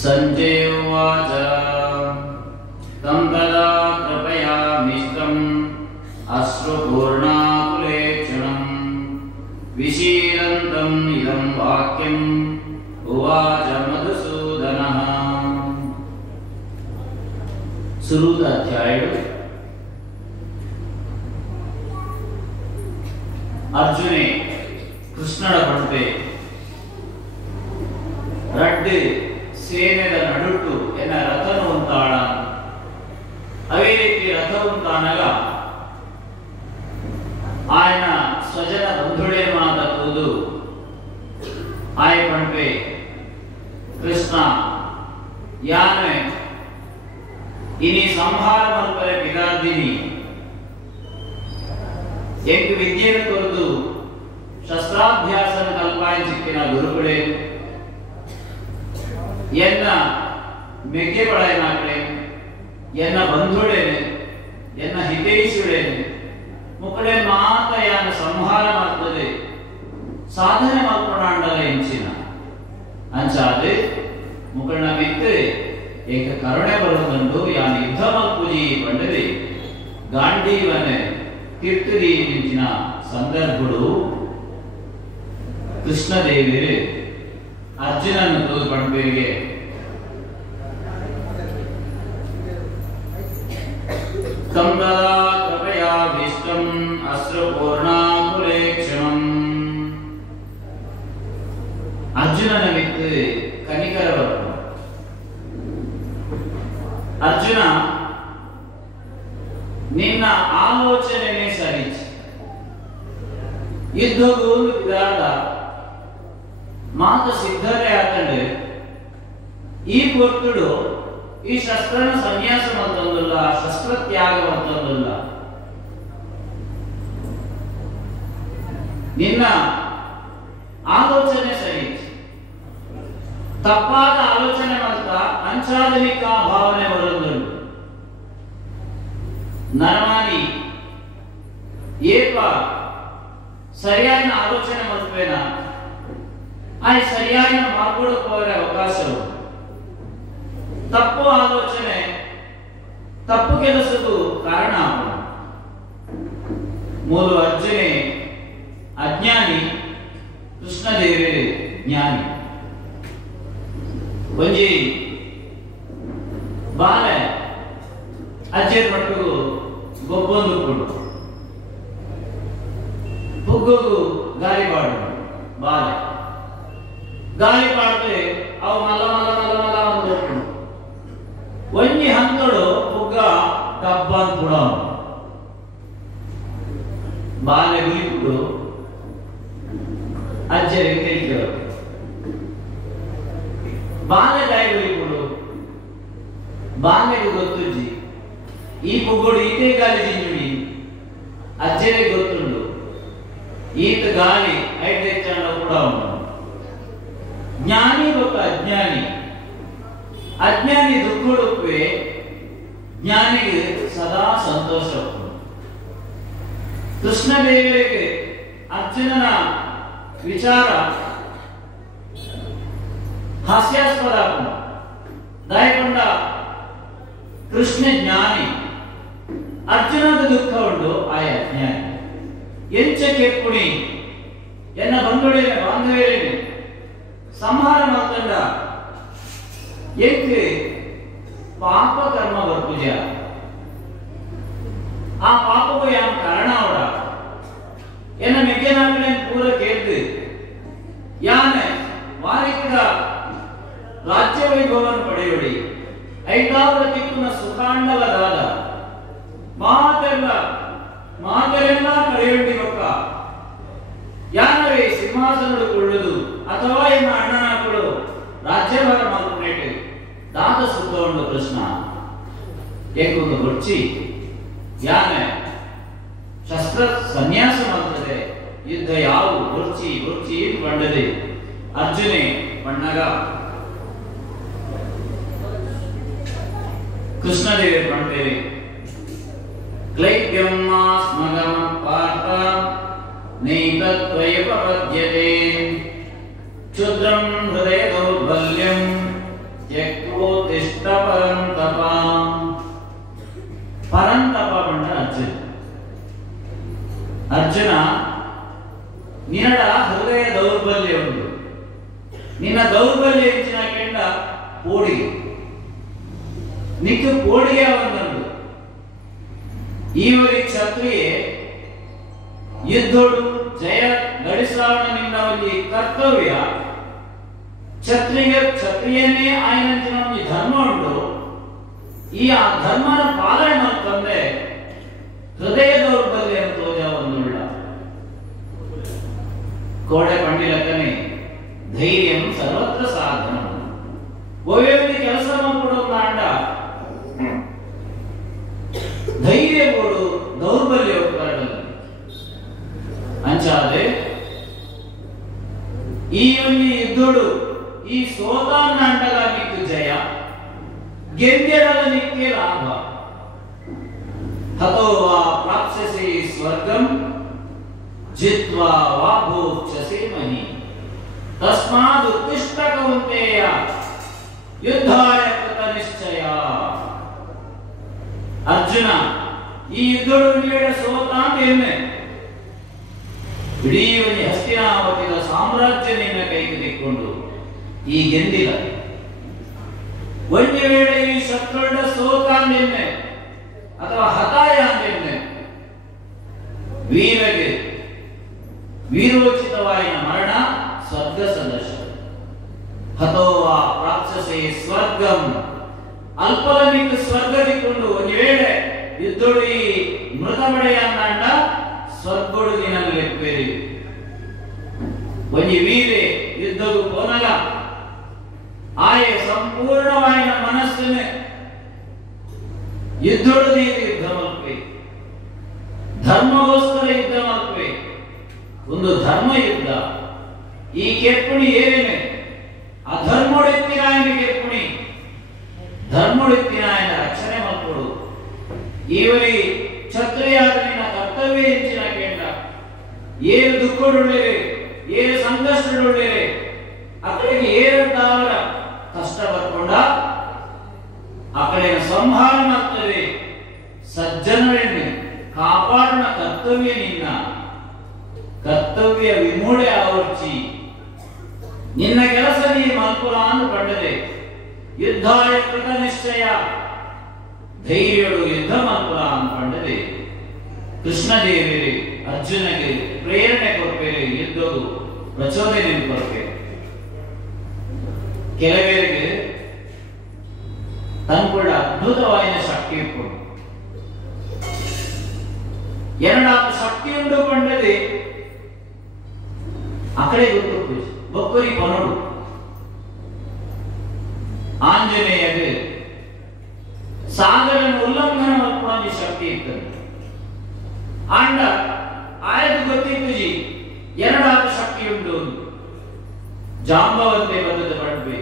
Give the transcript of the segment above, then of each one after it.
संजय उवाच तं तदा कृपयामीष्टम् अश्रुपूर्णाकुलेक्षणम् विशीलन्तम् इदं वाक्यम् उवाच मधुसूदनः। सुरुद अध्यायुडु अर्जुने कृष्णನ ಬಂಟೆ ರಡ್ಡು ಸೇನೆದ ನಡುಟ್ಟು ಎನ್ನ ರಥನು ಉಂಟಾಳ ಅವೇ ರೀತಿ ರಥ ಉಂಟಾನಗ ఆయన ಸ್ವಜನ ಬಂಧುಳೇನಾದ ತೂದು ಆಯ ಬಂಟೆ ಕೃಷ್ಣ ಯಾನೆ ಇನಿ ಸಂಹಾರ ಮಲ್ಪರೆ ಪಿದಾರ್ದಿನಿ ಎಂಟು ವಿದ್ಯೆಯನ್ನು ತೊರೆದು ಶಸ್ತ್ರಾಭ್ಯಾಸನ ಕಲ್ಪಾಯಿ ಚಿಕ್ಕಿನ ಗುರುಗಳೇ ಎನ್ನ ಮೆಗ್ಗೆಬಳೇನಾಗಲೇ ಎನ್ನ ಬಂಧುಳೇನೆ ಎನ್ನ ಹಿತೈಷಿಗಳೇನೆ ಮುಕಡೆ ಮಾತಯಾನ ಸಂಹಾರ ಮಾಡ್ತದೆ ಸಾಧನೆ ಮಾಡ್ಕೊಂಡಾಂಡಲ ಎಂಚಿನ ಅಂಚಾದೆ ಮುಕಳ್ನ ಬಿತ್ತೆ ಏಕ ಕರುಣೆ ಬರುತ್ತಂದು ಯಾನ ಯುದ್ಧ ಮಲ್ಪುಜಿ ಬಂಡದೆ ಗಾಂಡೀವನೆ ತೀರ್ಥದಿ ನಿಂಚಿನ ಸಂದರ್ಭಗಳು ಕೃಷ್ಣದೇವಿಯರು ಅರ್ಜುನನ್ನು ತೋದು ಪಂಡಬೇರಿಗೆ ಕಂಬಲ ಕೃಪಯಾಭೀಷ್ಟಂ ಅಶ್ರುಪೂರ್ಣಾಕುಲೇಕ್ಷಣಂ ಅರ್ಜುನನ ಮಿತ್ತು ಕನಿಕರ ಬರು ಅರ್ಜುನ ನಿನ್ನ ಆಲೋಚನೆನೇ ಸರಿಚಿ ಯುದ್ಧಗೂ ಇದಾದ ಮಾತ ಸಿದ್ಧತೆ ಆತಂಡೆ ಈ ಕೊಟ್ಟುಡು ಈ ಶಸ್ತ್ರನ ಸನ್ಯಾಸ ಮಂತಂದಿಲ್ಲ ಶಸ್ತ್ರ ತ್ಯಾಗ ಮಂತಂದಿಲ್ಲ ನಿನ್ನ ಆಲೋಚನೆ ಸರಿ ತಪ್ಪಾದ ಆಲೋಚನೆ ಮಾಡ್ತಾ ಅಂಚಾಧನಿಕ ಭಾವನೆ ಬರುವುದುಂಟು ನರಮಾನಿ ಏಪ ಸರಿಯಾದ ಆಲೋಚನೆ ಮಾಡ್ತೇನ ಆ ಸರಿಯಾದ ಮಾಡ್ಕೊಳ್ಳೋಕೆ ಅವಕಾಶವು ತಪ್ಪು ಆಲೋಚನೆ ತಪ್ಪು ಕೆಲಸಕ್ಕೂ ಕಾರಣ ಮೂಲ ಅರ್ಜುನೆ ಅಜ್ಞಾನಿ ಕೃಷ್ಣದೇವರೇ ಜ್ಞಾನಿ ಒಂಜಿ ಬಾಲೆ ಅಜ್ಜೆ ಮಟ್ಟಿಗೂ ಗೊಬ್ಬೊಂದು ಕೊಡು ಬುಗ್ಗೋಗು ಗಾಳಿ ಪಾಡು ಬಾಲೆ ಗಾಳಿ ಪಾಡ್ರೆ ಅವು ಮಲ್ಲ ಮಲ್ಲ ಮಲ್ಲ ಮಲ್ಲ ಒಂದು ಒಂಜಿ ಹಂತಡು ಬುಗ್ಗ ಡಬ್ಬ ಕೂಡ ಬಾಲೆ ಗುಲಿಬಿಟ್ಟು ಅಜ್ಜರಿಗೆ ಕೈಗಳು ಬಾಲೆ ಗಾಯ ಗುಲಿಬಿಡು ಬಾಲೆಗೆ ಗೊತ್ತುಜ್ಜಿ ಈ ಬುಗ್ಗೋಡು ಈತೆ ಗಾಳಿ ಜಿಂಜುಡಿ ಅಜ್ಜರಿಗೆ ಗೊತ್ತುಂಡು ಈತ ಗಾಳಿ ಐದು ಹೆಚ್ಚಾಣ ಕೂಡ ಉಂಟು ಜ್ಞಾನಿ ಗೊತ್ತ ಅಜ್ಞಾನಿ ಅಜ್ಞಾನಿ ದುಃಖಡುಪ್ಪೆ ಜ್ಞಾನಿಗೆ ಸದಾ ಸಂತೋಷ ಕೃಷ್ಣದೇವರಿಗೆ ಅರ್ಜುನನ ವಿಚಾರ ಹಾಸ್ಯಾಸ್ಪದ ದಯಕೊಂಡ ಕೃಷ್ಣ ಜ್ಞಾನಿ ಅರ್ಜುನದ ದುಃಖ ಉಂಟು ಆಯ ಅಜ್ಞಾನಿ ಎಂಚ ಕೆಪ್ಪುಣಿ ಎನ್ನ ಬಂಧುಳೇನೆ ಬಾಂಧವೇರೇನೆ ಸಂಹಾರ ಮಾಡ್ಕೊಂಡ ಏಕೆ ಪಾಪ ಕರ್ಮ ಬರ್ಪುಜ ಆ ಪಾಪಕ್ಕೂ ಯಾವ ಕಾರಣ ಅವಡ ಎನ್ನ ಮೆಗ್ಗೆನಾಗಲೇ ಪೂರ ಕೇಳ್ದು ಯಾನೆ ವಾರಿಕದ ರಾಜ್ಯ ವೈಭವವನ್ನು ಪಡೆಯೋಡಿ ಐದಾವರ ತಿಕ್ಕುನ ಸುಖಾಂಡಲದಾದ ಮಾತೆಲ್ಲ ಕಳೆಯೊಂಡಿ ಬೊಕ್ಕ ಯಾನವೇ ಸಿಂಹಾಸನಗಳು ಕೊಳ್ಳುದು ಅಥವಾ ಎನ್ನ ಅಣ್ಣನಾಗಳು ರಾಜ್ಯಭಾರ ಮಾಡ್ಕೊಂಡೇಟು ದಾದ ಸುಖವನ್ನು ಕೃಷ್ಣ ಏಕೊಂದು ಹೊಚ್ಚಿ ಯಾನೆ ಶಸ್ತ್ರ ಸನ್ಯಾಸ ಮಾಡ್ತದೆ ಯುದ್ಧ ಯಾವು ಹೊರ್ಚಿ ಬಂಡದೆ ಅರ್ಜುನೆ ಬಣ್ಣಗ ಕೃಷ್ಣದೇವಿ ಬಂಡೇವೆ ಕ್ಲೈಬ್ಯಮಾಸ್ಮಗಮ ಪಾರ್ಥ ನೈತತ್ವಯಪಪದ್ಯತೆ ಕ್ಷುದ್ರಂ ಹೃದಯ ದೌರ್ಬಲ್ಯಂ ತ್ಯಕ್ತೋತ್ತಿಷ್ಟ ಪರಂತಪ. ಪರಂತಪ ಬಂಡ ಅರ್ಜುನ. ಅರ್ಜುನ, ನಿನ್ನಡ ಹೃದಯ ದೌರ್ಬಲ್ಯ ಉಂಟು. ನಿನ್ನ ದೌರ್ಬಲ್ಯ ಹೆಚ್ಚಿನ ಕೆಂಡ ಪೋಡಿಗೆ ನಿಕ್ಕು ಪೋಡಿಗೆ ಅವನೊಂದು ಈವರಿ ಕ್ಷತ್ರಿಯೆ ಯುದ್ಧೋಡು ಜಯ ಗಳಿಸಾವಣ ನಿನ್ನ ಒಂದು ಕರ್ತವ್ಯ. ಕ್ಷತ್ರಿಯನೇ ಆಯ್ನಂಚಿನ ಒಂದು ಧರ್ಮ ಉಂಟು. ಈ ಆ ಧರ್ಮನ ಪಾಲನೆ ಮಾಡ್ತಂದ್ರೆ ಹೃದಯ ದೌರ್ಬಲ್ಯ ತೋಜ ಒಂದುಳ್ಳ ಕೋಡೆ ಪಂಡಿಲಕ್ಕನೆ ಧೈರ್ಯಂ ಸರ್ವತ್ರ ಸಾಧನ. ಒವ್ವೊಂದು ಕೆಲಸ ಮಾಡ್ಕೊಡೋದು ಅಂಡ ಧೈರ್ಯ ಕೊಡು ದೌರ್ಬಲ್ಯ ಅಂಚಾದೆ ಈ ಒಂದು ಯುದ್ಧೋಡು ಈ ಸೋತಾನ್ನ ಅಂಡಗಾಗಿತ್ತು ಜಯ, ಗೆದ್ದೆಡಲ ನಿಕ್ಕೆ ಲಾಭ. ಹತೋ ವಾ ಪ್ರಾಪ್ಸ್ಯಸಿ ಸ್ವರ್ಗಂ ಜಿತ್ವಾ ವಾ ಭೋಕ್ಷ್ಯಸಿ ಮಹಿ. ತಸ್ಮಾದ್ ಉತ್ತಿಷ್ಠ ಕೌಂತೆಯ ಯುದ್ಧಾಯ ಕೃತ ನಿಶ್ಚಯ. ಅರ್ಜುನ, ಈ ಯುದ್ಧದೊಳಗೆ ಸೋತ ಅಂತೇನೆ ಇಡೀ ಒಂದು ಹಸ್ತಿನಾವತಿಯ ಸಾಮ್ರಾಜ್ಯ ನಿನ್ನ ಕೈಗೆ ತೆಕ್ಕೊಂಡು ಈ ಗೆದ್ದಿಲ್ಲ. ಒಂದು ವೇಳೆ ಈ ಶತ್ರುಡ ಸೋತ ಅಂದೇನೆ ಅಥವಾ ಹತಾಯ ಅಂದೇನೆ ವೀರಗೆ ವೀರೋಚಿತವಾಯಿನ ಮರಣ ಸ್ವರ್ಗ ಸದೃಶ. ಹತೋವಾ ಪ್ರಾಪ್ಸ್ಯಸಿ ಸ್ವರ್ಗಂ, ಅಲ್ಪಲನಿಗೆ ಸ್ವರ್ಗ ತಿಕ್ಕೊಂಡು ಒಂದು ವೇಳೆ ಯುದ್ಧೋಡು ಈ ಮೃತಪಡೆಯನ್ನ ಸ್ವರ್ಗೋಡು ದಿನಲ್ಲಿ ಲೆಪ್ಪೇರಿ ಒಂದು ವೀರೆ ಯುದ್ಧವು ಪೋನಗ ಆಯ ಸಂಪೂರ್ಣವಾಯಿನ ಮನಸ್ಸಿನ ಯುದ್ಧೋಡು ಯುದ್ಧ ಮಲ್ಪೆ, ಧರ್ಮಗೋಸ್ಕರ ಯುದ್ಧ ಮಲ್ಪೆ. ಒಂದು ಧರ್ಮ ಯುದ್ಧ. ಈ ಕೆಪ್ಪುಣಿ ಏನೇನೆ ಅಧರ್ಮೋಡೆತ್ತಿನಾಯನ ಕೆಪ್ಪುಣಿ, ಧರ್ಮೋಡೆತ್ತಿನಾಯನ ರಕ್ಷಣೆ ಮಲ್ಕೊಡು. ಇವರಿ ಕ್ಷತ್ರಿಯಾದನಿನ ಕರ್ತವ್ಯ ಹೆಚ್ಚಿನ ಕೇಂದ್ರ ಏನು ದುಃಖಡುಳ್ಳೇವೆ, ಏನು ಸಂಕಷ್ಟಡುಳ್ಳೇವೆ, ಅಕಡೆಗೆ ಏರಂತಾವರ ಕಷ್ಟ ಬರ್ಕೊಂಡ ಅಕಡೆ ಸಂಹಾರ ಮಾಡ್ತೇವೆ. ಸಜ್ಜನರನ್ನು ಕಾಪಾಡನ ಕರ್ತವ್ಯ ನಿನ್ನ ಕರ್ತವ್ಯ ವಿಮೂಢೆ ಆವರ್ಚಿ. ನಿನ್ನ ಕೆಲಸ ನೀ ಮಲ್ಪುರ ಅಂತ ಪಡೆದೆ. ಯುದ್ಧಾಯ ಕೃತ ನಿಶ್ಚಯ, ಧೈರ್ಯಗಳು ಯುದ್ಧ ಮಲ್ಪುರ ಅಂತ ಪಡೆದೆ. ಕೃಷ್ಣದೇವರೇ ಅರ್ಜುನಗೆ ಪ್ರೇರಣೆ ಕೊಡ್ಬೇರೆ, ಯುದ್ಧವು ಪ್ರಚೋದನೆ ಕೊಡ್ಬೇರೆ. ಕೆಲವರಿಗೆ ತನ್ಕೊಂಡ ಅದ್ಭುತವಾದ ಶಕ್ತಿ ಇಟ್ಕೊಂಡು ಎರಡಾದ ಶಕ್ತಿ ಉಂಟು ಪಂಡದೆ ಅಕಡೆ ಗೊತ್ತು ಬೊಕ್ಕರಿ ಪನೋಡು ಆಂಜನೇಯಗೆ ಸಾಗರನ ಉಲ್ಲಂಘನ ಮಾಡ್ಕೊಂಡು ಶಕ್ತಿ ಇರ್ತದೆ. ಆಂಡ ಆಯದು ಗೊತ್ತಿತ್ತು ಜಿ ಎರಡಾದ ಶಕ್ತಿ ಉಂಟು. ಜಾಂಬವಂತೆ ಬದಲು ಪಡ್ಬೆ,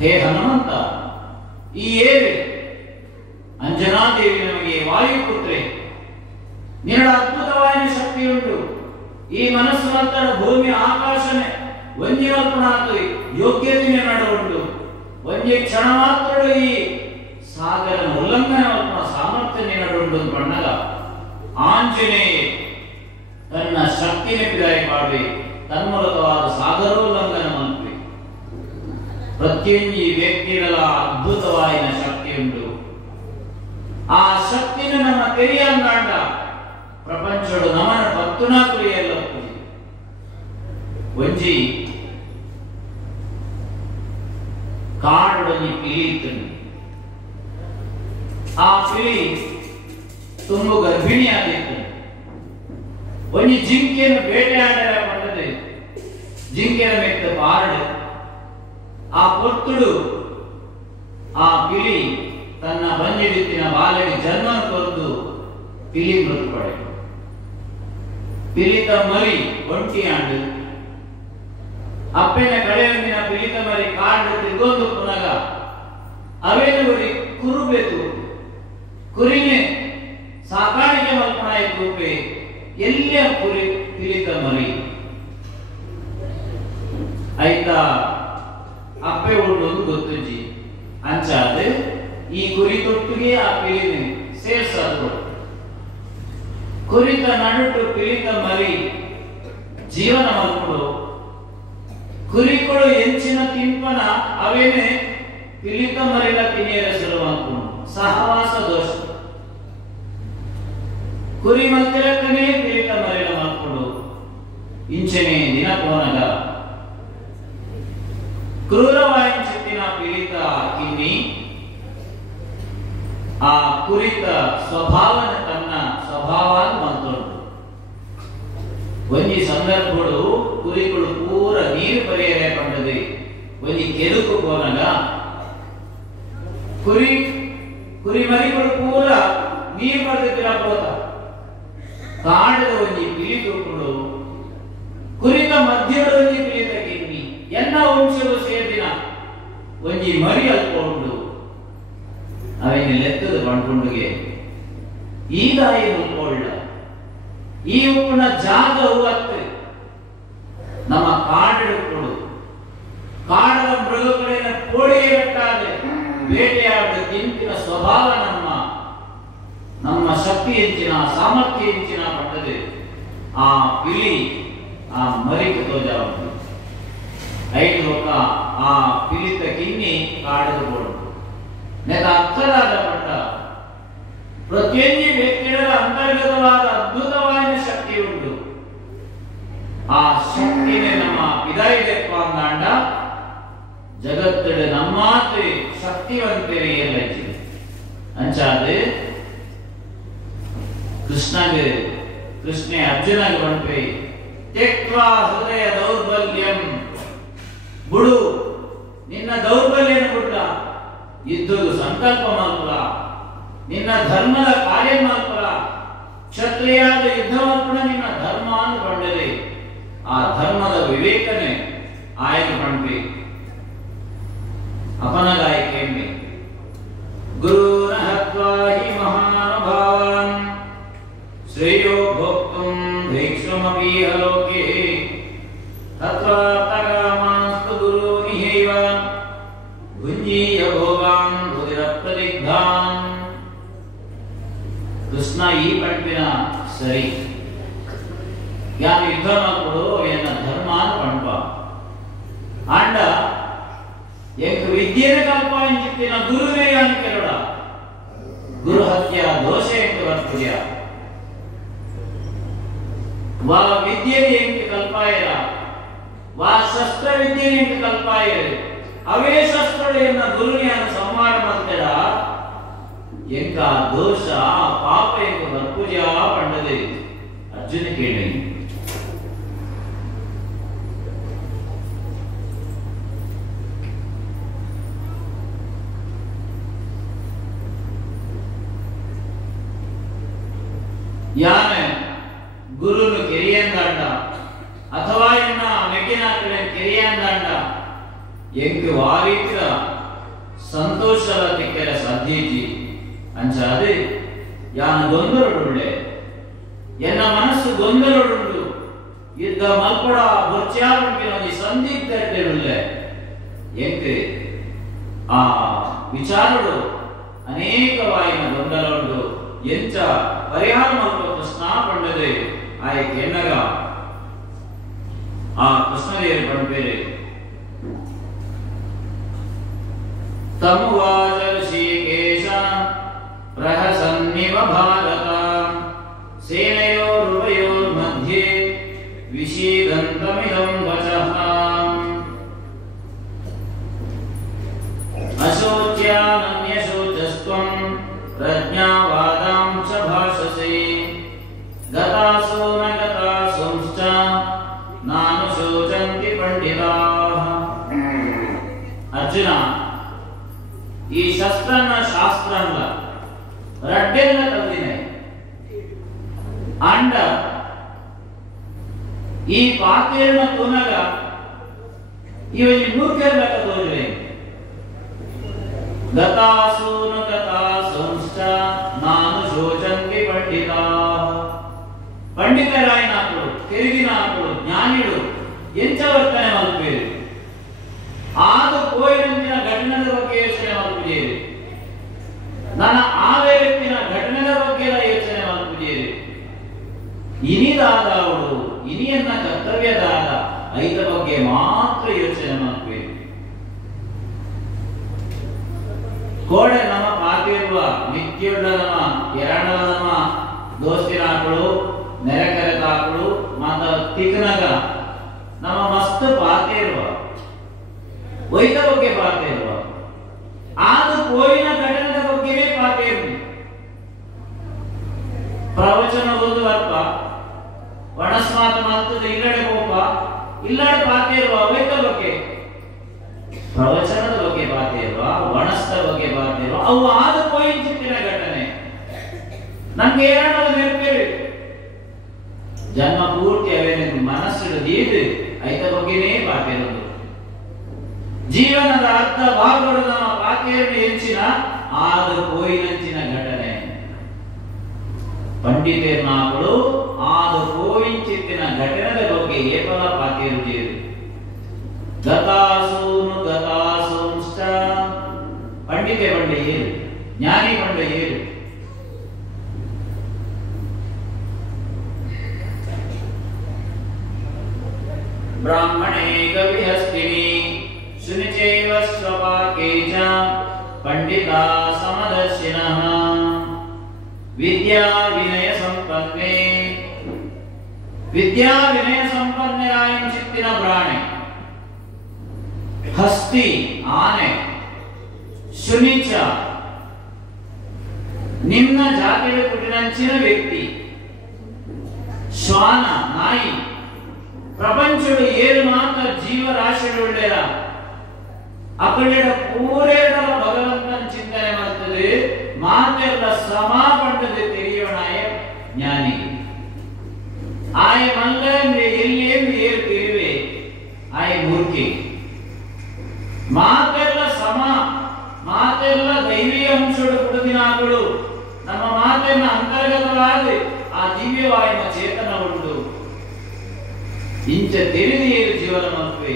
ಹೇ ಹನುಮಂತ, ಈ ಏವೆ ಅಂಜನಾದೇವಿ ನಮಗೆ ವಾಯುಪುತ್ರೆ, ನಿನ್ನ ಅದ್ಭುತವಾದ ಶಕ್ತಿ ಉಂಟು. ಈ ಮನಸ್ಸು ಮಾತ್ರ ಭೂಮಿ ಆಕಾಶನೇ ಒಂದಿನಪ್ಪನಾದ ಯೋಗ್ಯತೆ ನಡುವುಂಟು. ಒಂದೇ ಕ್ಷಣ ಮಾತ್ರ ಈ ಸಾಗರನ ಉಲ್ಲಂಘನೆ ಸಾಮರ್ಥ್ಯ ನಡುವುಂಟು ಪಣ್ಣಗ ಆಂಜನೇಯ ತನ್ನ ಶಕ್ತಿನ ಬಿದಾಯ ಮಾಡಿ ತನ್ಮೂಲಕವಾದ ಸಾಗರೋಲ್ಲಂಘನ ಮಂತ್ರಿ. ಪ್ರತಿಯೊಂದು ವ್ಯಕ್ತಿಗಳ ಅದ್ಭುತವಾದ ಶಕ್ತಿ ಉಂಟು. ಆ ಶಕ್ತಿನ ನಮ್ಮ ತೆರೆಯಂಗಾಂಡ ಪ್ರಪಂಚಡು ನಮನ ಭಕ್ತುನಾ ಕುರಿಯಲ್ಲ ಒಂಜಿ ಕಾಡೊಡನಿ ಪಿಲಿ. ಆ ಪಿಲಿ ತುಂಬ ಗರ್ಭಿಣಿ ಆಗಿತ್ತು. ಒಂಜಿ ಜಿಂಕೆಯನ್ನು ಬೇಟೆಯಾಡಲ ಪಟ್ಟದೆ ಜಿಂಕೆನ ಮೆತ್ತ ಪಾರಡು. ಆ ಪೊತ್ತುಡು ಆ ಪಿಲಿ ತನ್ನ ಬಂಜಿಡಿತ್ತಿನ ಬಾಲಗೆ ಜನ್ಮ ಕೊರದು ಪಿಲಿ ಮೃತಪಡೆ. ಪಿಲಿತ ಮರಿ ಒಂಟಿ ಆಂಡು ಅಪ್ಪನ ಕಡೆಯೊಂದಿನ ಪಿಲಿತ ಮರಿ ಕಾಡು ತಿರುಗೊಂದು ಪುನಗ ಅವೇನು ಕುರುಬೇತು ಕುರಿನೇ ಸಾಕಾಣಿಕೆ ಮಲ್ಪನಾಯ ರೂಪೆ ಎಲ್ಲಿಯ ಕುರಿ ಪಿಲಿತ ಮರಿ ಆಯ್ತಾ ಅಪ್ಪೆ ಉಂಡು ಗೊತ್ತುಜ್ಜಿ ಅಂಚಾದ ಈ ಕುರಿ ತೊಟ್ಟಿಗೆ ಆ ಪಿಲಿನ ಸೇರ್ಸದು ಕುರಿತ ನಡುಟು ಪಿಲಿತ ಮರಿ ಜೀವನ ಮಲ್ಕೊಡು ಕುರಿಗಳು ಎಂಚಿನ ತಿಂಪನ ಅವೇನೆ ಪಿಲಿತ ಮರಿಲ ತಿನಿಯರ ಸುರು ಅನ್ಕೊಂಡು ಸಹವಾಸ ದೋಷ ಕುರಿ ಮತ್ತಿರಕ್ಕನೇ ಪಿಲಿತ ಮರಿಲ ಮಲ್ಕೊಂಡು ಇಂಚನೆ ದಿನ ಕೋನಗ ಕ್ರೂರವಾಯಿನ ಪಿಲಿತ ಕಿನ್ನಿ ಆ ಕುರಿತ ಸ್ವಭಾವನ ತನ್ನ ಸ್ವಭಾವವನ್ನು ಮಂತ್ಕೊಂಡು ಒಂಜಿ ಸಂದರ್ಭಗಳು ಕುರಿಗಳು ಪೂರ ನೀರು ಪರಿಯರೆ ಪಂಡದೆ ಒಂಜಿ ಕೆದುಕು ಕೋನಗ ಕುರಿ ಮರಿಗಳು ಪೂರ ನೀರು ಪಡೆದಿರ ಪೋತ ಕಾಡದ ಒಂಜಿ ಪಿಲಿ ತೂಕೊಂಡು ಕುರಿತ ಮಧ್ಯದ ಒಂಜಿ ಪಿಲಿತ ಕಿನ್ನಿ ಎನ್ನ ವಂಶಗಳು ಸೇರಿದಿನ ಒಂಜಿ ಮರಿ ಅಲ್ಕೊಂಡು ಅವನ ಲೆಕ್ಕದ ಪಂಡ್ಕೊಂಡುಗೆ ಈಗ ಉಳ್ಕೊಳ್ಳ ಈ ಉಪ್ಪುನ ಜಾಗ ಹೂವತ್ತು ನಮ್ಮ ಕಾಡು ಕೊಡು ಕಾಡದ ಮೃಗಗಳನ್ನ ಕೋಡಿಗೆ ಬೆಟ್ಟಾದೆ ಬೇಟೆಯಾಡ ತಿಂಪಿನ ಸ್ವಭಾವ ನಮ್ಮ ಶಕ್ತಿ ಹೆಚ್ಚಿನ ಸಾಮರ್ಥ್ಯ ಹೆಚ್ಚಿನ ಪಟ್ಟದೆ ಆ ಪಿಲಿ ಆ ಮರಿಕ ತೋಜಾವತ್ತು ಐದು ಆ ಪಿಲಿತ ಕಿನ್ನಿ ಕಾಡದ ಕೊಡು ನೆಲ ಅರ್ಥರಾದ ಪಟ್ಟ ಪ್ರತಿಯೊಂದು ವ್ಯಕ್ತಿಗಳ ಅಂತರ್ಗತವಾದ ಅದ್ಭುತವಾದ ಶಕ್ತಿ ಉಂಟು ಆ ಶಕ್ತಿನೇ ನಮ್ಮ ಇದಾಯಿದೆಪ್ಪ ಅಂದಾಂಡ ಜಗತ್ತಡ ನಮ್ಮಾತೆ ಶಕ್ತಿವಂತರೇ ಎಲ್ಲ ಅಂಚಾದೆ ಕೃಷ್ಣೆ ಅರ್ಜುನಗೆ ಬಂಟ್ರೆ ತ್ಯಕ್ವಾ ಹೃದಯ ದೌರ್ಬಲ್ಯಂ ಬುಡು ನಿನ್ನ ದೌರ್ಬಲ್ಯನ ಬಿಟ್ಟ ಇದ್ದುದು ಸಂಕಲ್ಪ ಮಾತ್ರ ನಿನ್ನ ಧರ್ಮದ ಕಾರ್ಯ ಮಾತ್ರ ಕ್ಷತ್ರಿಯಾದ ಯುದ್ಧ ಮಾತ್ರ ನಿನ್ನ ಧರ್ಮ ಅನ್ಕೊಂಡರೆ ಆ ಧರ್ಮದ ವಿವೇಕನೆ ಆಯ್ಕೆ ಪಂಡ್ರಿ ಅಪನಗಾಯಕೆ ಗುರುನ ಹತ್ವಾ ಹಿ ಮಹಾನುಭಾವಾನ್ ಶ್ರೇಯೋ ಭೋಕ್ತುಂ ಭೈಕ್ಷಮಪಿ ಲೋಕೆ ತತ್ವಾ ತಗಾಮಾಸ್ತು ಗುರುನಿಹೈವ ಭುಂಜೀಯ ಭೋಗಾನ್ ಭುದಿರ ಪ್ರದಿಗ್ಧಾನ್ ಕೃಷ್ಣ ಈ ಪಂಪಿನ ಸರಿ ಯಾನ ಯುದ್ಧ ಮಾಡ್ಕೊಡು ಎನ್ನ ಧರ್ಮ ಪಂಪ ಆಂಡ ಎಂಕ ವಿದ್ಯೆನ ಕಲ್ಪ ಎಂಚಿತ್ತಿನ ಗುರುವೇ ಯಾನ್ ಕೆರಡ ಗುರು ಹತ್ಯಾ ದೋಷ ಎಂಕ ಬರ್ತುಡ್ಯ ವಾ ವಿದ್ಯೆನ ಎಂಕ ಕಲ್ಪಾಯರ ವಾ ಶಸ್ತ್ರ ವಿದ್ಯೆನ ಎಂಕ ಕಲ್ಪಾಯರ ಅವೇ ಶಸ್ತ್ರಗಳನ್ನ ಗುರುವಿನ ಸಂಹಾರ ಮಾಡ್ತಾರ ಎಂಕ ದೋಷ ಪಾಪ ಎಂಕ ಬರ್ಪೂಜ ಪಂಡದೆ ಅರ್ಜುನ ಕೇಳಿ ಯಾನ ಗುರುನು ಕೆರಿಯಂದಾಂಡ ಅಥವಾ ಎನ್ನ ಮೆಕ್ಕಿನಾಕಡೆ ಕೆರಿಯಂದಾಂಡ ಎಂಕು ವಾರೀತ್ರ ಸಂತೋಷದ ತಿಕ್ಕರ ಸಾಧ್ಯತಿ ಅಂಚಾದೆ ಯಾನ ಗೊಂದಲುಳ್ಳೆ ಎನ್ನ ಮನಸ್ಸು ಗೊಂದಲುಂಡು ಯುದ್ಧ ಮಲ್ಪಡ ಬೊಚ್ಚಾರುಂಟಿನ ಸಂದಿಗ್ಧತೆಯುಳ್ಳೆ ಎಂಕೆ ಆ ವಿಚಾರಗಳು ಅನೇಕವಾಯಿನ ಗೊಂದಲುಂಡು ಎಂಚ ಪರಿಹಾರ ಮಲ್ಪ ಕೃಷ್ಣ ಪಂಡದೆ ಆಯ್ಕೆ ಎನ್ನಗ ಆ ಕೃಷ್ಣದೇವರು ಪಂಪೇರೆ ತಮುವಾಚ ಋಷಿಕೇಶ ಪ್ರಹಸನ್ನಿವ ಭಾರತ ಸೇನಯೋರುಭಯೋರ್ಮಧ್ಯೆ ವಿಷೀದಂತಮಿದಂ ವಚಃ ಅಶೋಚ್ಯಾನನ್ಯಶೋಚಸ್ತ್ವಂ ಪ್ರಜ್ಞಾವಾದಾಂ ಚ ಭಾಷಸೆ ಗತಾಸೋ ನ ಗತಾಸಂಶ್ಚ ನಾನು ಶೋಚಂತಿ ಪಂಡಿತಾಃ. ಅರ್ಜುನ ಈ ಶಸ್ತ್ರನ ಶಾಸ್ತ್ರಲ್ಲ ರಡ್ಡೆಲ್ಲ ಕಲ್ತಿನೆ ಅಂಡ ಈ ಪಾತ್ರೆನ ತುನಗ ಇವನಿ ಮೂರ್ಖರ ತೋಜರೆ ಗತಾಸೂನು ಗತಾಸಂಶ್ಚ ನಾನು ಶೋಚಂತಿ ಪಂಡಿತಾಃ. ಪಂಡಿತರಾಯನಾಕಳು ಕೆರಿಗಿನಾಕಳು ಜ್ಞಾನಿಗಳು ಎಂಚ ವರ್ತನೆ ಮಲ್ಪೇರು ಆದ ಕೋಯಿನಂಚಿನ ಘಟನೆ ಕೋಡೆ ನಮ್ಮ ಪಾತಿರುವ ನಿತ್ಯುಳ್ಳ ನಮ್ಮ ಎರಡಲ ನಮ್ಮ ದೋಸ್ತಿನ ಹಾಕಳು ನೆರೆಕರೆ ಹಾಕಳು ಮತ್ತ ತಿಕ್ಕನಗ ನಮ್ಮ ಮಸ್ತ್ ಪಾತಿರುವ ವೈದ ಬಗ್ಗೆ ಪಾತಿರುವ ಆದು ಕೋಯಿನ ಘಟನೆದ ಬಗ್ಗೆನೇ ಪಾತಿರ್ಲಿ ಪ್ರವಚನ ಓದುವಪ್ಪ ವನಸ್ಮಾತ ಮಾತದ ಇಲ್ಲಡೆ ಕೋಪ ಇಲ್ಲಡೆ ಪಾತಿರುವ ವೈದ ಬಗ್ಗೆ ಪ್ರವಚನದ ಬಗ್ಗೆ ಪಾತಿರುವ ವನಸ್ತ ಬಗ್ಗೆ ಪಾತಿರುವ ಅವು ಆದ ಕೋಯಿಂಚಿತ್ತಿನ ಘಟನೆ ನಮ್ಗೆ ಏನಾದ್ರು ನೆನಪೇರಿ ಜನ್ಮ ಪೂರ್ತಿ ಅವೇನೆ ಮನಸ್ಸಿಡದೀದು ಐತ ಬಗ್ಗೆನೇ ಪಾತಿರೋದು ಜೀವನದ ಅರ್ಧ ಭಾಗಗಳು ನಮ್ಮ ಪಾತಿಯನ್ನು ಹೆಚ್ಚಿನ ಆದ ಕೋಯಿನಂಚಿನ ಘಟನೆ ಪಂಡಿತೇರ್ನಾಗಳು ಆದ ಕೋಯಿಂಚಿತ್ತಿನ ಘಟನೆದ ಬಗ್ಗೆ ಏಪಲ ಪಾತಿರುತ್ತೀರಿ ಗತಾಸೂನು ಗತಾಸೂಂಶ್ಚ ಪಂಡಿತೆ ಪಂಡ ಏರು ಜ್ಞಾನಿ ಪಂಡ ಏರು ಬ್ರಾಹ್ಮಣೇ ಕವಿಹಸ್ತಿನಿ ಶುನಿಚೈವ ಸ್ವಪಾಕೇಜ ಪಂಡಿತಾ ಸಮದರ್ಶಿನಃ ವಿದ್ಯಾ ವಿನಯ ಸಂಪನ್ನೇ ವಿದ್ಯಾ ವಿನಯ ಸಂಪನ್ನರಾಯ ಚಿತ್ತಿನ ಪ್ರಾಣಿ ಹಸ್ತಿ ಆನೆ ಶುನಿಚ ನಿಮ್ನ ಜಾತಿಯ ಕುಟಿನಂಚಿನ ವ್ಯಕ್ತಿ ಶ್ವಾನ ನಾಯಿ ಪ್ರಪಂಚಡು ಏಳು ಮಾತ್ರ ಜೀವರಾಶಿಗಳುಳ್ಳೆರ ಅಕಡೆಡ ಪೂರೇಡ ಭಗವಂತನ ಚಿಂತನೆ ಮಾಡ್ತದೆ ಮಾತೆಲ್ಲ ಸಮ ಪಂಡದೆ ತೆರೆಯೋಣಾಯ ಜ್ಞಾನಿಗೆ ಆಯ ಮಲ್ಲಂದ್ರೆ ಎಲ್ಲಿ ಏರು ತಿರುವೆ ಆಯ ಮೂರ್ಖಿ ಮಾತೆಲ್ಲ ಸಮ ಮಾತೆಲ್ಲ ದೈವೀಯ ಅಂಶಗಳು ಕುಡಿದಿನಾಗಳು ನಮ್ಮ ಮಾತೆನ್ನ ಅಂತರ್ಗತವಾದ ಆ ದಿವ್ಯವಾಯಿನ ಚೇತನ ಉಂಟು ಇಂಚ ತಿಳಿದಿಯೇರು ಜೀವನ ಮಲ್ಪೆ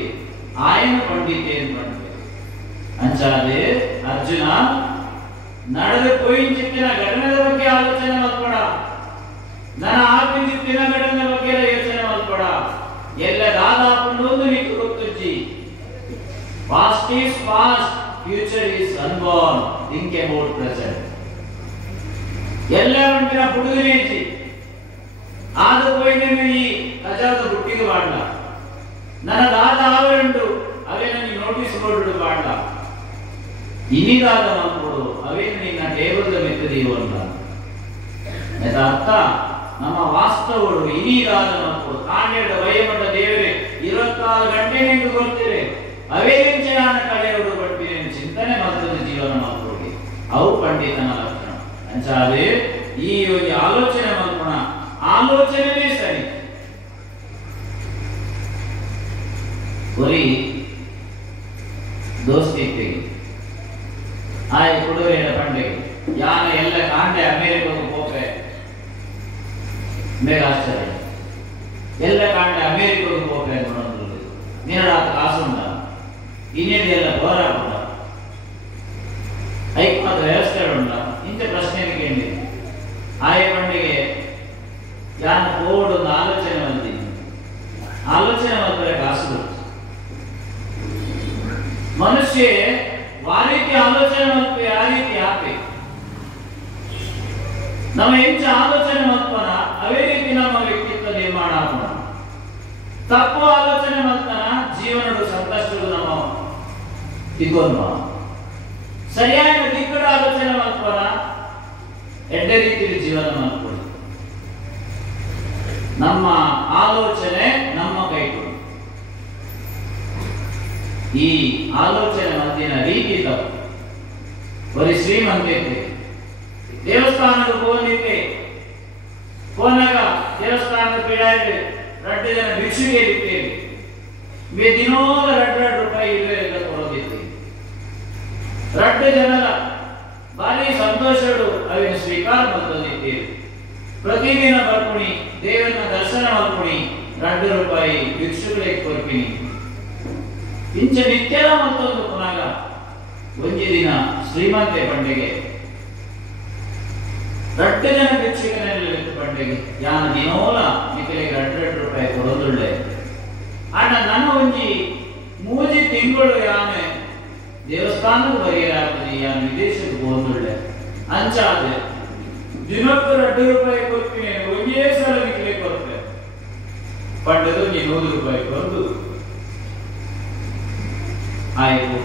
ಆಯನ ಪಂಡಿತೇನು ಪಂಡಿತ ಅಂಚಾದೆ ಅರ್ಜುನ ನಡೆದು ಕೊಯ್ಚಿತ್ತಿನ ಘಟನೆದ ಬಗ್ಗೆ ಆಲೋಚನೆ ಮಲ್ಪಡ ನನ್ನ ಆಪಿಂಚಿತ್ತಿನ ಘಟನೆ ಬಗ್ಗೆ ಯೋಚನೆ ಮಲ್ಪಡ ಎಲ್ಲ ದಾದಾಪುಂಡು ನಿಕ್ಕು ಗೊತ್ತುಜ್ಜಿ Past is past, future is unborn. Think about present. ಎಲ್ಲ ಉಂಟಿನ ಪುಡುಗನೇಜಿ ಆದ ಕೊಯ್ದು ಈ ಕಜಾದ ಬುಟ್ಟಿಗೆ ಬಾಡ್ಲ ನನಗಾದ ಆವರುಂಡು ಅವೇ ನನಗೆ ನೋಟಿಸ್ ಬೋರ್ಡ್ ಬಾಡ್ಲ ಇನಿದಾದ ಮಕ್ಕಳು ಅವೇ ನಿನ್ನ ಟೇಬಲ್ ಮೆತ್ತದೀವು ಅಂತ ಅರ್ಥ ನಮ್ಮ ವಾಸ್ತವರು ಇನಿದಾದ ಮಕ್ಕಳು ಕಾಂಡೇಡ ವಯಮಠ ದೇವರೇ 24 ಗಂಟೆ ನಿಂತು ಕೊಡ್ತೀರಿ ಅವೇ ವಿಂಚಯಾನ ಕಳೆಯುವುದು ಬಡ್ಬಿನ ಚಿಂತನೆ ಮತ್ತದ ಜೀವನ ಮಕ್ಕಳಿಗೆ ಅವು ಪಂಡಿತನ ಲಕ್ಷಣ ಅಂಚಾದೆ ಈ ಯೋಗಿ ಆಲೋಚನೆ ಮಲ್ಪಣ ಆಲೋಚನೆನೇ ಸರಿ ಒರಿ ದೋಸ್ತಿ ಆಯ ಕುಡುರೆಯ ಪಂಡಿಗೆ ಯಾನ ಎಲ್ಲ ಕಾಂಡೆ ಅಮೇರಿಕಕ್ಕೆ ಹೋಗ್ರೆ ಬೇಗ ಆಶ್ಚರ್ಯ ಎಲ್ಲ ಕಾಂಡೆ ಅಮೇರಿಕಕ್ಕೆ ಹೋಗ್ರೆ ನೋಡೋದು ನೀರ ಕಾಸುಂಡ ಇನ್ನೇನು ಎಲ್ಲ ಹೋರಾಟ ಐಕ್ ಮಾತ್ರ ವ್ಯವಸ್ಥೆಗಳುಂಡ ಇಂಥ ಪ್ರಶ್ನೆ ಕೇಳಿ ಆಯ ಪಂಡಿಗೆ ಯಾನ ಕೋಡ್ ಒಂದು ಆಲೋಚನೆ ಬಂದಿದ್ದೀನಿ ಆಲೋಚನೆ ಬಂದರೆ ಕಾಸು ಮನುಷ್ಯ ಆ ರೀತಿ ಆಲೋಚನೆ ಮತ್ತು ಆ ರೀತಿ ಹಾಕಿ ನಮ್ಮ ಹೆಚ್ಚು ಆಲೋಚನೆ ಮತ್ವನ ಅವೇ ರೀತಿ ನಮ್ಮ ವ್ಯಕ್ತಿತ್ವ ನಿರ್ಮಾಣ ಆಗೋಣ ತಪ್ಪು ಆಲೋಚನೆ ಮತ್ತನ ಜೀವನದ ಸಂಕಷ್ಟಗಳು ನಮ್ಮ ಇದ್ಕೊಂಡು ಸರಿಯಾದ ದಿಕ್ಕಡ ಆಲೋಚನೆ ಮತ್ವನ ಎಡ್ಡೆ ರೀತಿಯಲ್ಲಿ ಜೀವನ ಮಾಡ್ಕೊಳ್ಳಿ ನಮ್ಮ ಆಲೋಚನೆ ನಮ್ಮ ಕೈಗಳು ಈ ಆಲೋಚನೆ ಮಧ್ಯನ ರೀತಿ ತಪ್ಪು ಬರೀ ಶ್ರೀಮಂತೈತೆ ದೇವಸ್ಥಾನದ ಹೋಗಿದ್ದೆ ಹೋನಾಗ ದೇವಸ್ಥಾನದ ಪೀಡಾಯಿದೆ 2 ಜನ ಭಿಕ್ಷುಗೆ ಇರ್ತೇವೆ ದಿನೋದ 2 ರೂಪಾಯಿ ಇಲ್ಲೇ ಕೊಡೋದಿತ್ತು 2 ಜನರ ಭಾರಿ ಸಂತೋಷಗಳು ಅವಿನ ಸ್ವೀಕಾರ ಮಾಡ್ತಿದ್ದೇವೆ ಪ್ರತಿದಿನ ಬರ್ಪುಣಿ ದೇವರನ್ನ ದರ್ಶನ ಮಾಡ್ಪುಣಿ 2 ರೂಪಾಯಿ ಭಿಕ್ಷುಗಳಿಗೆ ಕೊಡ್ತೀನಿ ಇಂಚ ನಿತ್ಯದ ಮತ್ತೊಂದು ಪುನಃ ಒಂಜಿ ದಿನ ಶ್ರೀಮಂತೆ ಪಂಡೆಗೆ 2 ಜನ ಭಿಕ್ಷುಕನಲ್ಲಿ ಪಂಡೆಗೆ ಯಾನ ದಿನೋಲ ನಿಖಲಿಗೆ 2 ರೂಪಾಯಿ ಕೊಡೋದುಳ್ಳೆ ಅಣ್ಣ ನನ್ನ ಒಂಜಿ 3 ತಿಂಗಳು ಯಾನೆ ದೇವಸ್ಥಾನದ ಬರೆಯಲಾಗ್ತದೆ ಯಾನು ವಿದೇಶಕ್ಕೆ ಹೋದೊಳ್ಳೆ ಅಂಚಾದೆ ದಿನಕ್ಕೂ 2 ರೂಪಾಯಿ ಕೊಡ್ತೀನಿ ಒಂದೇ ಸಲ ನಿಕ್ಲೆ ಕೊಡ್ತೆ ಪಂಡದು 100 ರೂಪಾಯಿ ಕೊಟ್ಟು ಆಯ್ತು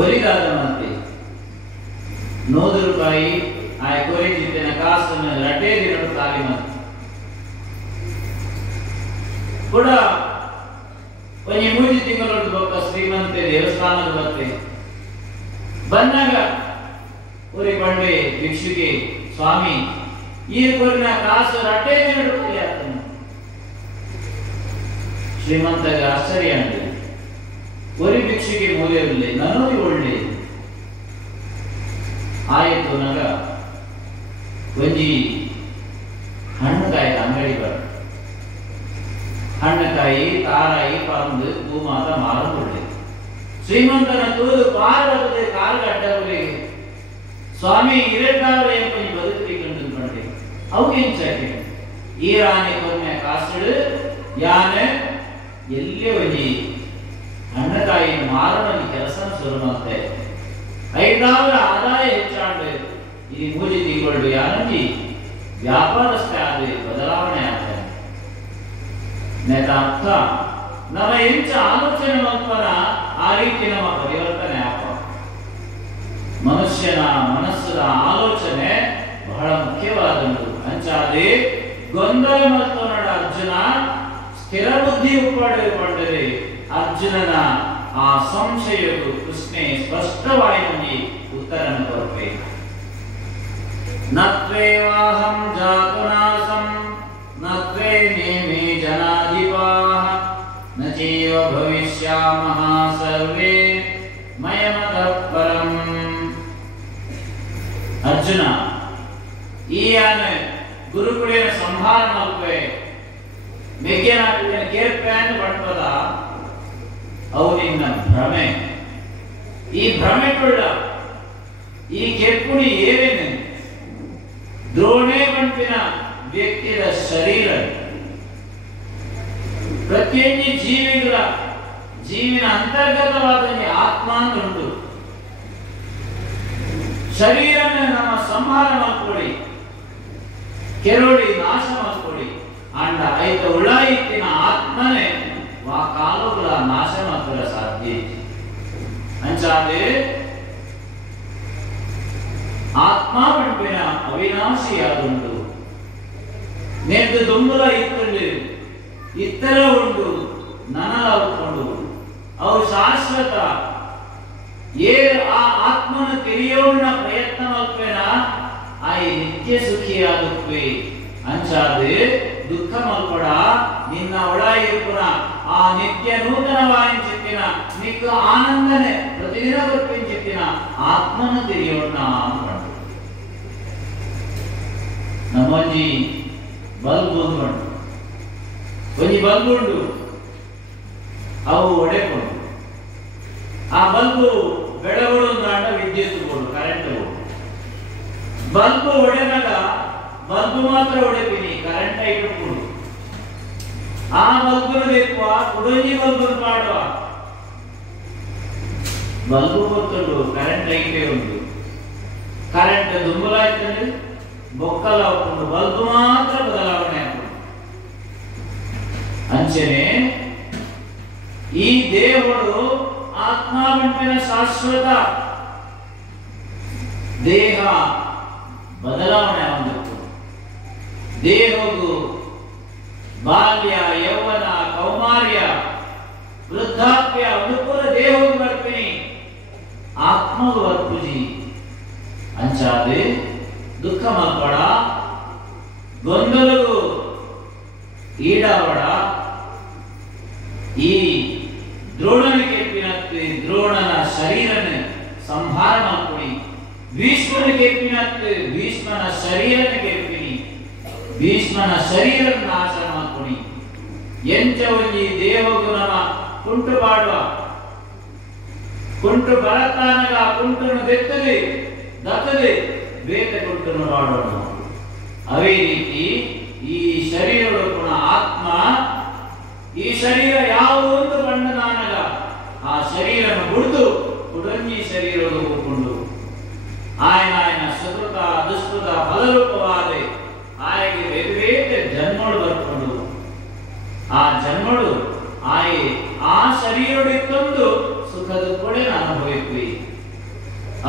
ಒಲಿಗಾದ ಮತ್ತೆ 100 ರೂಪಾಯಿ ಆಯ್ ಕೊರಿಜಿದ್ದೇನೆ ಕಾಸನ್ನು 2 ದಿನ ಖಾಲಿ ಮತ್ತೆ ಕೂಡ ಒಂಜಿ 3 ತಿಂಗಳು ಬೊಕ್ಕ ಶ್ರೀಮಂತೆ ದೇವಸ್ಥಾನದ ಬರ್ತೆ ಬಂದಾಗ ಒರಿ ಬಂಡೆ ಭಿಕ್ಷುಗೆ ಸ್ವಾಮಿ ಈ ಕೊರಿನ ಕಾಸು 2 ದಿನ ಆಗ್ತಾನೆ ಶ್ರೀಮಂತಗೆ ಆಶ್ಚರ್ಯ ಅಂದ್ರೆ ಒರಿ ಭಿಕ್ಷುಗೆ ಮೂಲೆಯಲ್ಲಿ ನನ್ನದು ಒಳ್ಳೆ ಆಯಿತು ನಗ ಒಂಜಿ ಹಣ್ಣುಕಾಯಿ ಅಂಗಡಿ ಬರ ಹಣ್ಣುಕಾಯಿ ತಾರಾಯಿ ಪಂದು ಭೂಮಾತ ಮಾರೊಳ್ಳೆ ಶ್ರೀಮಂತನ ತೂದು ಪಾರದೆ ಕಾಲ್ಗಡ್ಡವರಿಗೆ ಸ್ವಾಮಿ ಇರಕಾವ್ರೆ ಕೊಂಚ ಬದುಕಬೇಕಂದು ಕಂಡೆ ಅವುಗೇನು ಚಾಕೆ ಈ ರಾಣಿ ಕೊಮ್ಮೆ ಕಾಸುಡು ಯಾನೆ ಎಲ್ಲೇ ಒಂಜಿ ಹಣ್ಣುಕಾಯಿನ ಮಾರನಲ್ಲಿ ಕೆಲಸ ಶುರು ಮಾಡ್ತೆ 5,000 ಆದಾಯ ಹೆಚ್ಚಾಂಡು ಇಲ್ಲಿ 3 ತಿಂಗಳು ಯಾನಂಜಿ ವ್ಯಾಪಾರಸ್ಥೆ ಆದ ಬದಲಾವಣೆ ಆಗ್ತದೆ ನೆತ ಅರ್ಥ ನಮ್ಮ ಎಂಚ ಆಲೋಚನೆ ಮಲ್ಪನ ಆ ರೀತಿ ನಮ್ಮ ಪರಿವರ್ತನೆ ಆಪ ಮನುಷ್ಯನ ಮನಸ್ಸದ ಆಲೋಚನೆ ಬಹಳ ಮುಖ್ಯವಾದದ್ದು ಅಂಚಾದೆ ಗೊಂದಲ ಮಲ್ಪನಡ ಅರ್ಜುನ ಸ್ಥಿರ ಬುದ್ಧಿ ಉಪಡೆದುಕೊಂಡರೆ ಅರ್ಜುನನ ಆ ಸಂಶಯವು ಪ್ರಶ್ನೆ ಸ್ಪಷ್ಟವಾಗಿ ಉತ್ತರನ ಕೊಡಬೇಕು ನತ್ವೇವಾಹಂ ಜಾತುನಾಸಂ ನತ್ವೇ ಮೇ ಜನಾಧಿಪಾಃ ನ ಚೈವ ಭವಿಷ್ಯಾಮಃ ಸರ್ವೇ ಮಯಮತಃ ಪರಂ ಅರ್ಜುನ ಈಯಾನ ಗುರುಕುಳಿನ ಸಂಹಾರ ಮಲ್ಪೆ ಮೆಗ್ಗೆನ ಕೇರ್ಪ್ಯಾನ್ ಬಡ್ಪದ ಅವು ನಿನ್ನ ಭ್ರಮೆ ಈ ಭ್ರಮೆಗುಳ್ಳ ಈ ಕೆಪ್ಪುಡಿ ಏನೇನು ದ್ರೋಣೆ ಬಂಪಿನ ವ್ಯಕ್ತಿಯ ಶರೀರ ಪ್ರತಿಯೊಂದು ಜೀವಿಗಳ ಜೀವಿನ ಅಂತರ್ಗತವಾದ ಆತ್ಮ ಉಂಟು ಶರೀರನ ನಮ್ಮ ಸಂಹಾರ ಮಾಡ್ಕೊಳ್ಳಿ ಕೆರೋಡಿ ನಾಶ ಮಾಡ್ಕೊಳ್ಳಿ ಅಂಡ ಐತ ಉಳ್ಳಾಯಿತ್ತಿನ ಆತ್ಮನೇ ವಾ ಕಾಲುಗಳ ನಾಶ ಮಾತ್ರ ಸಾಧ್ಯ ಅಂಚಾದೆ ಆತ್ಮ ಬಂಪಿನ ಅವಿನಾಶಿಯಾದುಂಟು ನೆದ್ದು ದುಂಬುಲ ಇತ್ತಂಡು ಇತ್ತರ ಉಂಟು ನನಲ ಉಟ್ಕೊಂಡು ಅವು ಶಾಶ್ವತ ಏ ಆ ಆತ್ಮನ ತಿಳಿಯೋಣ ಪ್ರಯತ್ನ ಮಲ್ಪೇನ ಆಯ್ ನಿತ್ಯ ಸುಖಿಯಾದುಪ್ಪೆ ಅಂಚಾದೆ ದುಃಖ ಮಲ್ಪಡ ನಿನ್ನ ಒಳಾಯಿರುಪುನ ಆ ನಿತ್ಯ ನೂತನವಾಗಿ ಚಿತ್ತಿನ ನಿಕ್ಕ ಆನಂದನೆ ಪ್ರತಿದಿನ ಬರ್ಪಿನ ಚಿತ್ತಿನ ಆತ್ಮನ ತಿಳಿಯೋಣ ಅನ್ಕೊಂಡು ನಮ್ಮೊಂಜಿ ಬಲ್ಬ್ ಉಂಟು ಒಂಜಿ ಬಲ್ಬ್ ಉಂಟು ಅವು ಒಡೆಕೊಂಡು ಆ ಬಲ್ಬು ಬೆಳಗಳು ನಾಡ ವಿದ್ಯುತ್ ಬೋರ್ಡು ಕರೆಂಟ್ ಬೋರ್ಡು ಬಲ್ಬು ಒಡೆದಾಗ ಬಲ್ಬು ಮಾತ್ರ ಒಡೆತೀನಿ ಕರೆಂಟ್ ಇಟ್ಟುಕೊಂಡು ಆ ಬಲ್ಬು ಬೇಕುವ ಕುಡಂಜಿ ಬಲ್ಬು ಮಾಡುವ ಬಲ್ಬು ಗೊತ್ತುಂಡು ಕರೆಂಟ್ ಲೈಟೇ ಉಂಟು ಕರೆಂಟ್ ದುಂಬಲಾಯ್ತಂದ್ರೆ ಬೊಕ್ಕಲ ಹಾಕೊಂಡು ಬಲ್ಬು ಮಾತ್ರ ಬದಲಾವಣೆ ಆಗ್ತದೆ ಅಂಚನೆ ಈ ದೇವರು ಆತ್ಮಾವಂತನ ಶಾಶ್ವತ ದೇಹ ಬದಲಾವಣೆ ಆಗಬೇಕು ದೇಹವು ಬಾಲ್ಯ ಯೌವನ ಕೌಮಾರ್ಯ ವೃದ್ಧಾಪ್ಯ ಅನುಕೂಲ ದೇಹವು ಬರ್ತೀನಿ ಆತ್ಮವು ವರ್ಪುಜಿ ಅಂಚಾದೆ ದುಃಖ ಮಲ್ಪಡ ಗೊಂದಲವು ಈಡಾವಡ ಈ ದ್ರೋಣನಿಗೆ ಕೆಪ್ಪಿನತ್ತೆ ದ್ರೋಣನ ಶರೀರನ ಸಂಹಾರ ಮಾಡ್ಕೊಡಿ ಭೀಷ್ಮನ ಕೆಪ್ಪಿನತ್ತೆ ಭೀಷ್ಮನ ಶರೀರನ ಕೆಪ್ಪಿನಿ ಭೀಷ್ಮನ ಶರೀರ ನಾಶ ಮಾಡ್ಕೊಡಿ ಎಂಚ ಒಂಜಿ ದೇಹವು ನಮ್ಮ ಕುಂಟು ಪಾಡುವ ಕುಂಟು ಬರತಾನಗ ಕುಂಟನ್ನು ದೆತ್ತದೆ ದತ್ತದೆ ಬೇಕ ಕುಂಟನ್ನು ಮಾಡೋಣ ಅದೇ ರೀತಿ ಈ ಶರೀರಗಳು ಪುನಃ ಆತ್ಮ ಈ ಶರೀರ ಯಾವ ಒಂದು ಬಣ್ಣದಾನಗ ಆ ಶರೀರನ ಬಿಡ್ದು ಕುಡಂಜಿ ಶರೀರಗಳು ಹೋಗ್ಕೊಂಡು ಆಯನ ಸುಕೃತ ದುಷ್ಕೃತ ಫಲರೂಪವಾದ ಆಯಗೆ ಬೇರೆ ಜನ್ಮಗಳು ಬರ್ಕೊಂಡು ಆ ಜನ್ಮಗಳು ಆ ಶರೀರಡಿತ್ತೊಂದು ಸುಖದ ಕೊಡೆ ಅನುಭವಿದ್ವಿ.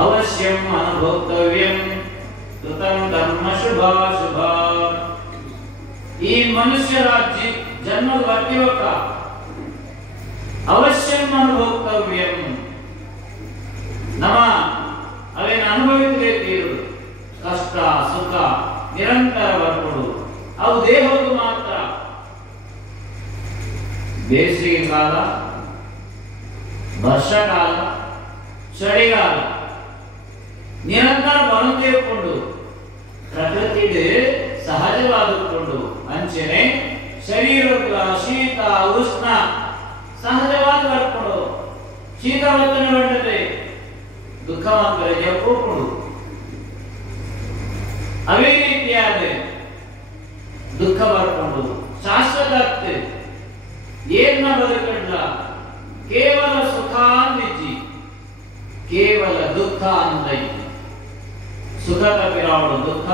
ಅವಶ್ಯಂ ಅನುಭೋಕ್ತವ್ಯಂ ಕೃತಂ ಧರ್ಮ ಶುಭಾಶುಭ. ಈ ಮನುಷ್ಯರ ಜನ್ಮದ ಬರ್ತೀವಕ್ಕ ಅವಶ್ಯಂ ಅನುಭೋಕ್ತವ್ಯಂ ನಮ್ಮ ಅವೇನು ಅನುಭವಿಸಬೇಕು. ಕಷ್ಟ ಸುಖ ನಿರಂತರ ಬರ್ಕೊಡು. ಅವು ದೇಹಕ್ಕೂ ಮಾತ್ರ. ಬೇಸಿಗೆ ಕಾಲ, ವರ್ಷಕಾಲ, ಚಳಿಗಾಲ ನಿರಂತರ ಬರುತ್ತಿಕೊಂಡು ಪ್ರಕೃತಿಗೆ ಸಹಜವಾದುಕೊಂಡು ಅಂಚನೆ ಶರೀರದ ಶೀತ ಉಷ್ಣ ಸಹಜವಾಗಿ ಬರ್ಕೊಂಡು ಶೀತ ವರ್ತನೆ ಬಂದರೆ ದುಃಖ ಮಾತ್ರ ಜಪ್ಪುಕೊಂಡು ಅವೇ ರೀತಿಯಾದ ದುಃಖ ಬರ್ಕೊಂಡು ಶಾಶ್ವತ ಆಗ್ತದೆ. ಏನ ಬದುಕಲ್ಲ ಕೇವಲ ಸುಖ ಅಂದಿಜ್ಜಿ ಕೇವಲ ದುಃಖ ಅಂದೈತಿ. ಸುಖದ ಪಿರಾವಡು ದುಃಖ,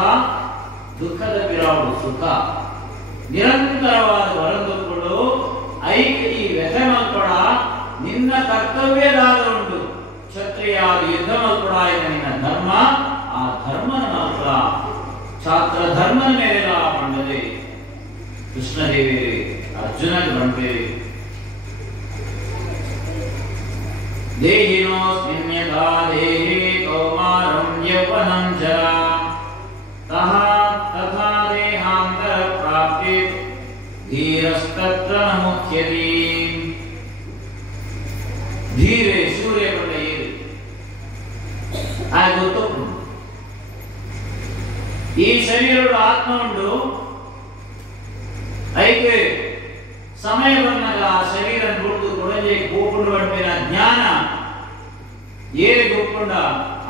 ದುಃಖದ ಪಿರಾವಡು ಸುಖ ನಿರಂತರವಾದ ಹೊರದುಕೊಂಡು ಐಕ್ಯ ಈ ವ್ಯಥ ಮಲ್ಪಡ ನಿನ್ನ ಕರ್ತವ್ಯದಾದ ಉಂಟು. ಕ್ಷತ್ರಿಯಾದ ಯುದ್ಧ ಮಲ್ಪಡ ನಿನ್ನ ಧರ್ಮ. ಆ ಧರ್ಮನ ಮಾತ್ರ ಛಾತ್ರ ಧರ್ಮನ ಮೇಲೆ ಬಂಡದೆ ಕೃಷ್ಣದೇವಿ ಅರ್ಜುನ ಬಂದೆ ದೇಹಿನೋಸ್ಮಿನ್ಯಥಾ ದೇಹಿ ಕೌಮಾರಂ ಯೌವನಂ ಜರಾ ತಥಾ ದೇಹಾಂತರ ಪ್ರಾಪ್ತಿ ಧೀರಸ್ತತ್ರ ನ ಮುಖ್ಯತಿ. ಧೀರೆ ಸೂರ್ಯ ಪಟ್ಟ ಏರಿ ಗೊತ್ತು. ಈ ಶರೀರದ ಆತ್ಮ ಉಂಟು. ಐಕೆ ಸಮಯ ಬಂದಾಗ ಆ ಶರೀರ ಬಿಟ್ಟು ಕೊಡಜೆ ಕೂಕೊಂಡು ಬಂಟಿನ ಜ್ಞಾನ ಏರಿ ಕೂಕೊಂಡ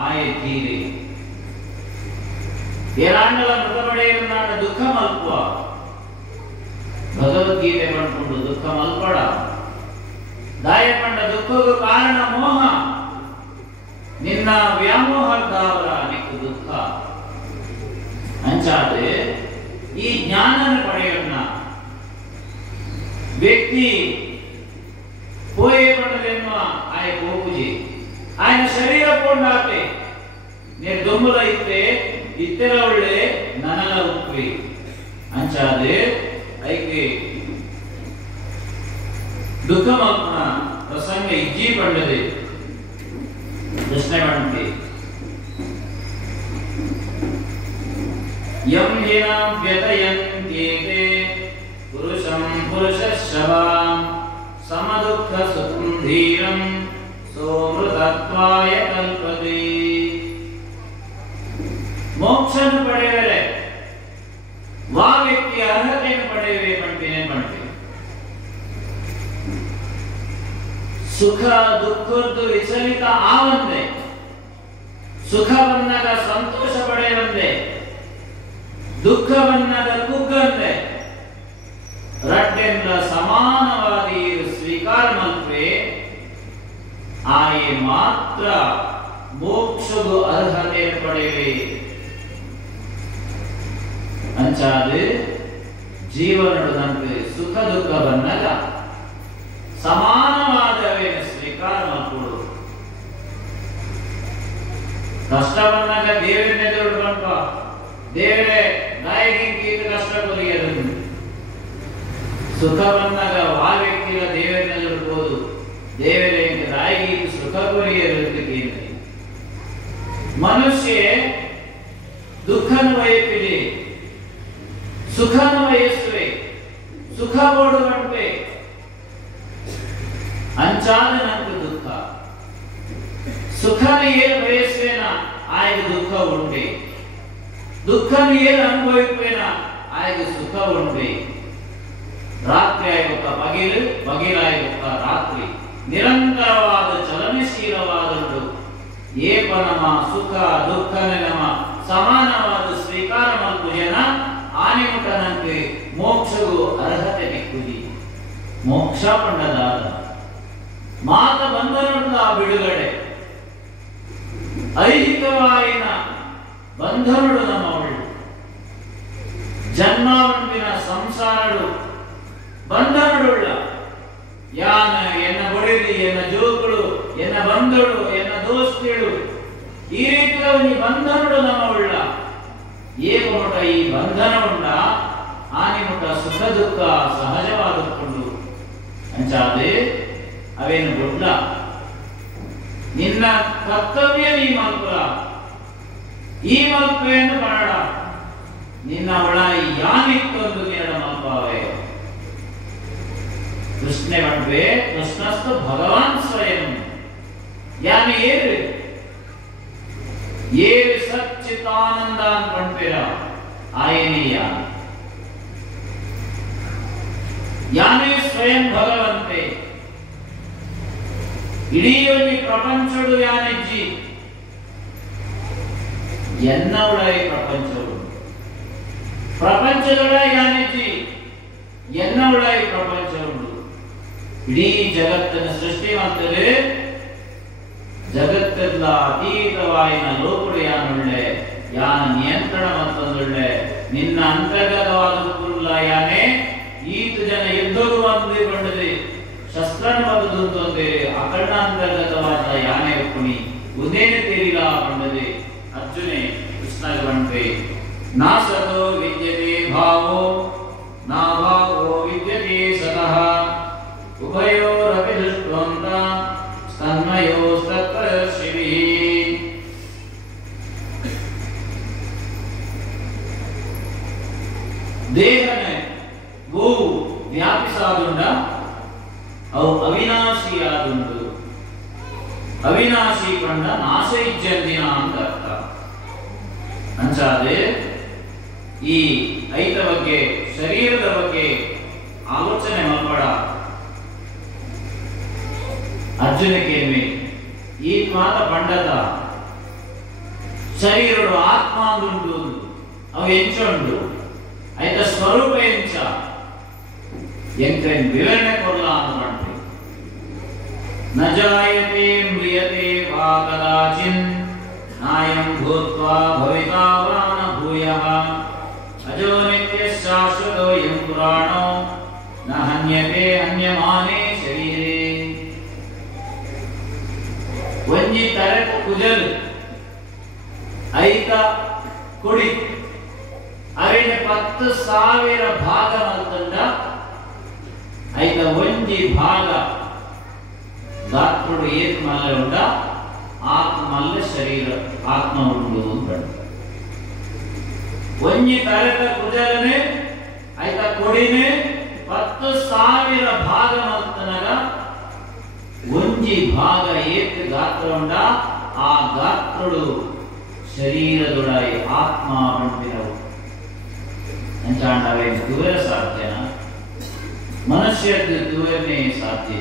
ಆಯೆ ತೀರಿ ಏರಾಂಡಲ ಮೃತಪಡೆಯನ್ನಾಡ ದುಃಖ ಮಲ್ಪುವ ಭಗವದ್ಗೀತೆ ಪಡ್ಕೊಂಡು ದುಃಖ ಮಲ್ಪಡ ದಾಯಪಂಡ ದುಃಖದ ಕಾರಣ ಮೋಹ. ನಿನ್ನ ವ್ಯಾಮೋಹದಾವರ ನಿಕ್ಕು ದುಃಖ ಅಂಚಾದ್ರೆ ಈ ಜ್ಞಾನನ ಪಡೆಯೋಣ ವ್ಯಕ್ತಿ ಹೋಯೇ ಪಂಡದೆನ್ನುವ ಆಯ ಗೋಪೂಜೆ ఆయన ಶರೀರ ಕೊಂಡಾತೆ ನೇ ದೊಂಬಲ ಇತ್ತೆರ ಒಳ್ಳೆ ನನಲ ಉಪ್ಪಿ ಅಂಚಾದೆ ಐಕೆ ದುಃಖ ಮಲ್ಪನ ಪ್ರಸಂಗ ಇಜ್ಜಿ ಪಂಡದೆ ಪ್ರಶ್ನೆ ಮಾಡ್ತಿ ಯಂ ಹಿನಾಂ ವ್ಯತಯಂತ್ಯೇತೆ ಪುರುಷಂ ಪುರುಷಶವಾಂ ಸಮದುಃಖ ಸುಖಂ ಧೀರಂ ಸೋಮೃತತ್ವಾಯ ಕಲ್ಪತೆ. ಮೋಕ್ಷನ ಪಡೆಯರೆ ವಾ ವ್ಯಕ್ತಿ ಅರ್ಹತೆಯನ್ನು ಪಡೆಯವೆ ಪಂಟೆ ಸುಖ ದುಃಖದ್ದು ವಿಚಲಿತ ಆವಂದೆ ಸುಖ ಬಂದಾಗ ಸಂತೋಷ ಪಡೆಯವಂದೆ ದುಃಖ ಬಂದಾಗ ಕುಗ್ಗಂದೆ ರಡ್ಡೆಂದ ಸಮಾನವಾದಿ ಸ್ವೀಕಾರ ಮಲ್ಪೆ ಆಯೆ ಮಾತ್ರ ಮೋಕ್ಷದ ಅರ್ಹತೆ ಪಡೆಯವೆ ಅಂಚಾದೆ ಜೀವನದಂತೆ ಸುಖ ದುಃಖ ಬಂದಾಗ ಸಮಾನವಾದವೇನು ಸ್ವೀಕಾರ ಮಾಡ್ಕೊಡು. ಕಷ್ಟ ಬಂದಾಗ ದೇವರನ್ನ ಎದುರು ಬಂಪ ದೇವರೇ ನಾಯಿಗಿಂತ ಕಷ್ಟ ಬಗೆಯದು. ಸುಖ ಬಂದಾಗ ಆ ವ್ಯಕ್ತಿಯ ದೇವರನ್ನ ಎದುರ್ಬೋದು ದೇವರೇ ನಾಯಿಗಿಂತ ಸುಖ ಬಗೆಯದಕ್ಕೆ ಮನುಷ್ಯ ದುಃಖನ ವಯಸ್ಸಿದೆ ಸುಖನ ವಯಸ್ಸುವೆ ಸುಖ ಓಡುವಂತೆ ಅಂಚಾದ ನಂತರ ದುಃಖ ಸುಖನ ಏನು ಬಯಸುವೇನ ಆಯ್ದು ದುಃಖ ಉಂಟೆ ದುಃಖನ ಏನು ಅನುಭವಿಸುವೇನ ಆಯ್ದು ಸುಖ ಉಂಟೆ. ರಾತ್ರಿ ಆಯ್ಕ ಬಗಿಲು ಬಗಿಲಾಯ್ಕ ರಾತ್ರಿ ನಿರಂತರವಾದ ಚಲನಶೀಲವಾದದ್ದು ಏಪನಮ ಸುಖ ದುಃಖನ ನಮ ಸಮಾನವಾದ ಸ್ವೀಕಾರ ಮತ್ತು ಜನ ಆನೆಮುಖನಂತೆ ಮೋಕ್ಷವು ಅರ್ಹತೆ ನಿಕ್ಕುದಿ ಮೋಕ್ಷ ಪಂಡದಾದ ಮಾತ ಬಂಧನ ಬಿಡುಗಡೆ ಐಹಿಕವಾಯಿನ ಬಂಧನಗಳು ನಮ್ಮವಳು ಜನ್ಮಾವಂತಿನ ಸಂಸಾರಗಳು ಬಂಧನಡುಳ್ಳ ಯಾನ ಎನ್ನ ಬೊಡಿಲಿ ಎನ್ನ ಜೋಕುಳು ಎನ್ನ ಬಂಧುಳು ಎನ್ನ ದೋಸ್ತಿಗಳು ಈ ರೀತಿಯ ಒಂದು ಬಂಧನಗಳು ನಮ್ಮವುಳ್ಳ ಏಕಮುಟ ಈ ಬಂಧನ ಉಂಡ ಆನಿಮುಟ ಸುಖ ದುಃಖ ಸಹಜವಾದುಕೊಂಡು ಅಂಚಾದೆ ಅವೇನು ದೊಡ್ಡ ನಿನ್ನ ಕರ್ತವ್ಯ ನೀ ಮಲ್ಪುರ ಈ ಮಲ್ಪೆಯನ್ನು ಮಾಡಡ ನಿನ್ನ ಒಳ ಯಾನಿತ್ತೊಂದು ಎರಡು ಮಲ್ಪಾವೆ ಕೃಷ್ಣ ಮಡ್ವೆ ಕೃಷ್ಣಸ್ತು ಭಗವಾನ್ ಸ್ವಯಂ ಯಾನೆ ಏರು ಸಚ್ಚಿತಾನಂದ ಅನ್ಕೊಂಡ್ಬೇರ ಆಯನೀಯ ಯಾನೇ ಸ್ವಯಂ ಭಗವಂತೆ ಇಡೀ ಒಂದು ಪ್ರಪಂಚಡು ಯಾನೆಜ್ಜಿ ಎನ್ನವುಳೈ ಪ್ರಪಂಚಡು ಪ್ರಪಂಚದೊಳ ಯಾನೆಜ್ಜಿ ಎನ್ನವುಳೈ ಪ್ರಪಂಚವುಂಡು ಇಡೀ ಜಗತ್ತನ್ನು ಸೃಷ್ಟಿ ಮಾಡ್ತಾರೆ ಜಗತ್ತೆಲ್ಲ ಅತೀತವಾಯಿನ ಲೋಕುಡು ಯಾನುಳ್ಳೆ ಯಾನ ನಿಯಂತ್ರಣ ಮತ್ತೊಂದುಳ್ಳೆ ನಿನ್ನ ಅಂತರ್ಗತವಾದ ಪುರುಲ್ಲ ಯಾನೆ ಈತ ಜನ ಯುದ್ಧವು ಬಂದಿದೆ ಶಸ್ತ್ರನ ಬದುದು ಅಂತಂದೇರಿ ಅಕರ್ಣ ಅಂತರ್ಗತವಾದ ಯಾನೆ ಒಪ್ಪುನಿ ಉದೇನೆ ತೀರಿಲ ಬಂಡದೆ ಅರ್ಜುನೆ ಕೃಷ್ಣ ಬಂಡ್ರೆ ನಾಸತೋ ವಿದ್ಯತೆ ಭಾವೋ ನಾ ಭಾವೋ ವಿದ್ಯತೆ ಸತಃ ಉಭಯೋರಪಿ ದೃಷ್ಟವಂತ ತನ್ಮಯೋಸ್ತತ್ರ ಶಿವಿ ದೇಹನೆ ಗೋವು ವ್ಯಾಪಿಸಾದುಂಡ ಅವು ಅವಿನಾಶಿಯಾದುಂಡು ಅವಿನಾಶಿ ಕಂಡ ನಾಶ ಇಜ್ಜಂದಿನ ಅಂತ ಅರ್ಥ ಅಂಚಾದೆ ಈ ಐತ ಬಗ್ಗೆ ಶರೀರದ ಬಗ್ಗೆ ಆಲೋಚನೆ ಮಲ್ಪಡ ಅರ್ಜುನಕ್ಕೆ ಈ ಮಾತ ಪಂಡದ ಶರೀರಡು ಆತ್ಮ ಅಂದುಂಡು ಅವು ಎಂಚುಂಡು ಐತ ಸ್ವರೂಪ ಎಂಚ ಎಂಕ್ರೆನ್ ವಿವರಣೆ ಕೊಡಲ ಅಂದ್ಕೊಂಡ್ರಿ ನ ಜಾಯತೆ ಮ್ರಿಯತೆ ವಾ ಕದಾಚಿನ್ ನಾಯಂ ಭೂತ್ವಾ ಭವಿತಾ ವಾ ನ ಭೂಯಃ ಅಜೋ ನಿತ್ಯ ಶಾಶ್ವತೋಯಂ ಪುರಾಣೋ ನ ಹನ್ಯತೆ ಹನ್ಯಮಾನೇ ಶರೀರೇ ಒಂಜಿ ತರಕ ಕುಜಲ್ ಐತ ಕುಡಿ ಅವಿನ 10,000 ಭಾಗ ಮಲ್ತಂಡ ಐತ ಒಂಜಿ ಭಾಗ ಗಾತ್ರುಡು ಏತ್ ಮಲ್ಲ ಉಂಡ ಆತ್ಮ ಮಲ್ಲ ಶರೀರ ಆತ್ಮ ಉಂಡು ಅಂತ ಒಂಜಿ ತರಕ ಕುಜಲನೆ ಐತ ಕೊಡಿನೆ 10,000 ಭಾಗ ಮಲ್ತನಗ ಒಂಜಿ ಭಾಗ ಏತ್ ಗಾತ್ರ ಉಂಡ ಆ ಗಾತ್ರುಡು ಶರೀರದೊಡೈ ಆತ್ಮ ಬಂದಿರವು ಅಂಚಾಂಡವೇ ದೂರ ಸಾಧ್ಯನ ಮನುಷ್ಯದ ದೂರನೇ ಸಾಧ್ಯ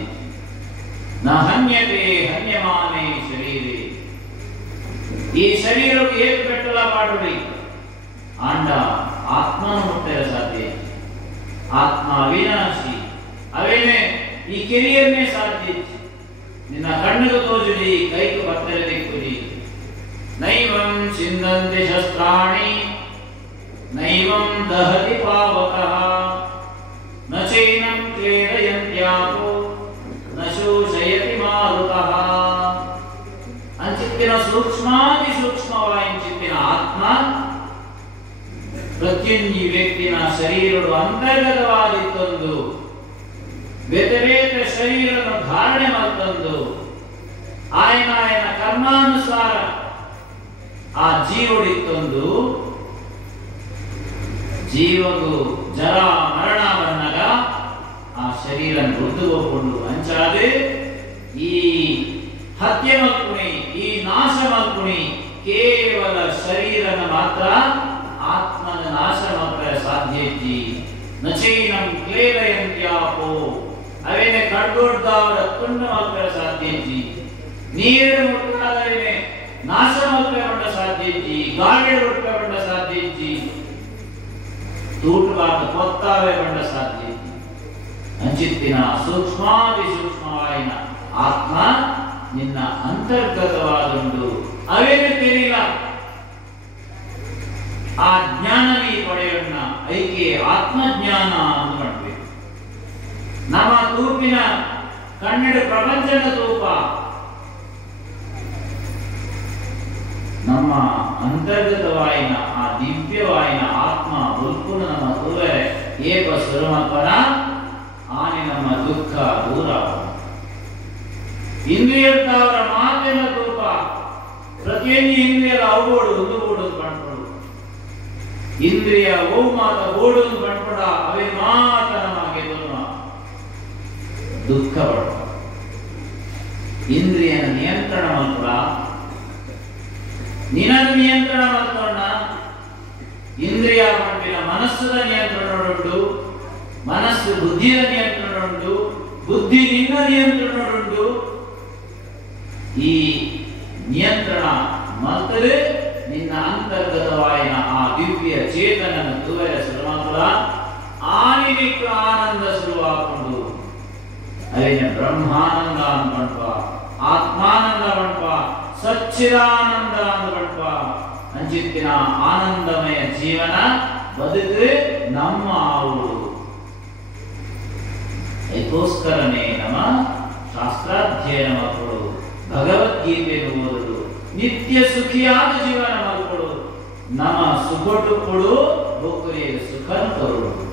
ನ ಹನ್ಯತೆ ಹನ್ಯಮಾನೇ ಶರೀರೇ ಈ ಶರೀರಕ್ಕೆ ಏಕ್ ಬೆಟ್ಟಲ ಮಾಡುಡಿ ಆಂಡ ಆತ್ಮನ ಮುಟ್ಟರ ಸಾಧ್ಯ ಆತ್ಮ ಅವಿನಾಶಿ ಅವೇನೆ ಈ ಕೆರಿಯರ್ನೇ ಸಾಧ್ಯ ನಿನ್ನ ಕಣ್ಣಿಗೆ ತೋಜುಡಿ ಕೈಗೆ ಬತ್ತರೆ ದಿಕ್ಕುಡಿ ನೈವಂ ಚಿಂದಂತೆ ಶಸ್ತ್ರಾಣಿ ನೈವಂ ದಹತಿ ಪಾವಕಃ ನ ಚೈನಂ ಕ್ಲೇದಯಂತ್ಯಾಪೋ ನ ಶೋಷಯತಿ ಮಾರುತಃ ಅಂಚಿತ್ತಿನ ಸೂಕ್ಷ್ಮಾತಿ ಸೂಕ್ಷ್ಮವಾಯಿನ ಆತ್ಮ ಪ್ರತಿಯೊಂದು ವ್ಯಕ್ತಿನ ಶರೀರವು ಅಂತರ್ಗತವಾದಿತ್ತೊಂದು ವ್ಯತಿರೇಕ ಶರೀರವನ್ನು ಧಾರಣೆ ಮಾಡ್ತಂದು ಆಯನ ಕರ್ಮಾನುಸಾರ ಆ ಜೀವಡಿತ್ತೊಂದು ಜೀವಗೂ ಜರ ಮರಣ ಬಂದಾಗ ಆ ಶರೀರ ಮೃದುಗೊಂಡು ಅಂಚಾದೆ ಈ ಹತ್ಯೆ ಮಲ್ಪುಣಿ ಈ ನಾಶ ಮಲ್ಪುಣಿ ಕೇವಲ ಶರೀರನ ಮಾತ್ರ ಆತ್ಮನ ನಾಶ ಮಾತ್ರ ಸಾಧ್ಯ ಇದ್ದಿ ನಚೈನಂ ಕ್ಲೇದಯಂತ್ಯಾಪೋ ಅವೇನೆ ಕಡ್ದೊಡ್ಡವರ ತುಂಡ ಮಾತ್ರ ಸಾಧ್ಯ ಇದ್ದಿ ನೀರು ಮುಟ್ಟಾದವೇನೆ ನಾಶ ಮಾತ್ರ ಬಂಡ ಸಾಧ್ಯ ಇದ್ದಿ ಗಾಳಿ ಹುಟ್ಟ ಬಂಡ ಸಾಧ್ಯ ಇದ್ದಿ ತೂಟುಗಾಟ ಕೊತ್ತಾವೆ ಬಂಡ ಸಾಧ್ಯ ಇದ್ದಿ ಅಂಚಿತ್ತಿನ ಸೂಕ್ಷ್ಮಾತಿ ಸೂಕ್ಷ್ಮವಾಯಿನ ಆತ್ಮ ನಿನ್ನ ಅಂತರ್ಗತವಾದುಂಡು ಅವೇನು ತೆರಿಲ ಆ ಜ್ಞಾನವೀ ಪಡೆಯೋಣ ಐಕೆ ಆತ್ಮಜ್ಞಾನ ಅಂತ ಮಾಡ್ಬೇಕು. ನಮ್ಮ ತೂಪಿನ ಕನ್ನಡ ಪ್ರಪಂಚದ ತೂಪ ನಮ್ಮ ಅಂತರ್ಗತವಾಯಿನ ಆ ದಿವ್ಯವಾಯಿನ ಆತ್ಮ ಬುಲ್ಪುನ ನಮ್ಮ ತೂರೆ ಏಕ ಸ್ವರಮಪನ ಆನೆ ನಮ್ಮ ದುಃಖ ದೂರ. ಇಂದ್ರಿಯದವರ ಮಾತಿನ ತೂಪ ಪ್ರತಿಯೊಂದು ಇಂದ್ರಿಯದ ಅವಗೋಡು ಒಂದು ಓಡೋದು ಕಂಡ್ಕೊಡು. ಇಂದ್ರಿಯ ಓ ಮಾತ ಓಡೋದು ಕಂಡ್ಕೊಡ ಅವೇ ಮಾತ ನಮಗೆ ದುಃಖ ಪಡ. ಇಂದ್ರಿಯನ ನಿಯಂತ್ರಣ ಮಾಡ್ಕೊಡ, ನಿನ್ನನ್ನು ನಿಯಂತ್ರಣ ಮಾಡ್ಕೊಂಡ. ಇಂದ್ರಿಯ ಪಂಪಿನ ಮನಸ್ಸದ ನಿಯಂತ್ರಣ ಉಂಟು, ಮನಸ್ಸು ಬುದ್ಧಿಯ ನಿಯಂತ್ರಣ ಉಂಟು, ಬುದ್ಧಿ ನಿನ್ನ ನಿಯಂತ್ರಣ ಉಂಟು. ಈ ನಿಯಂತ್ರಣ ಮತ್ತರೆ ನಿನ್ನ ಅಂತರ್ಗತವಾಯಿನ ಆ ದಿವ್ಯ ಚೇತನನ ತುವರ ಸುರಮಾತ್ರ ಆನಿನಿಕ್ಕ ಆನಂದ ಶುರುವಾಕೊಂಡು ಅದೇನ ಬ್ರಹ್ಮಾನಂದ ಅನ್ಕೊಂಡ್ಪ, ಆತ್ಮಾನಂದ ಅನ್ಕೊಂಡ್ಪ, ಸಚ್ಚಿದಾನಂದ ಅನ್ಕೊಂಡ್ಪ. ಅಂಚಿತ್ತಿನ ಆನಂದಮಯ ಜೀವನ ಬದುಕು ನಮ್ಮ ಆವುದು. ಅದಕ್ಕೋಸ್ಕರನೇ ನಮ್ಮ ಶಾಸ್ತ್ರಾಧ್ಯಯನ ಮಕ್ಕಳು ಭಗವದ್ಗೀತೆಯನ್ನು ಓದುದು, ನಿತ್ಯ ಸುಖಿಯಾದ ಜೀವನ ಮಕ್ಕಳು ನಮ್ಮ ಸುಖಟು ಕೊಡು, ಒಕ್ಕರಿಗೆ ಸುಖ ತರುವುದು.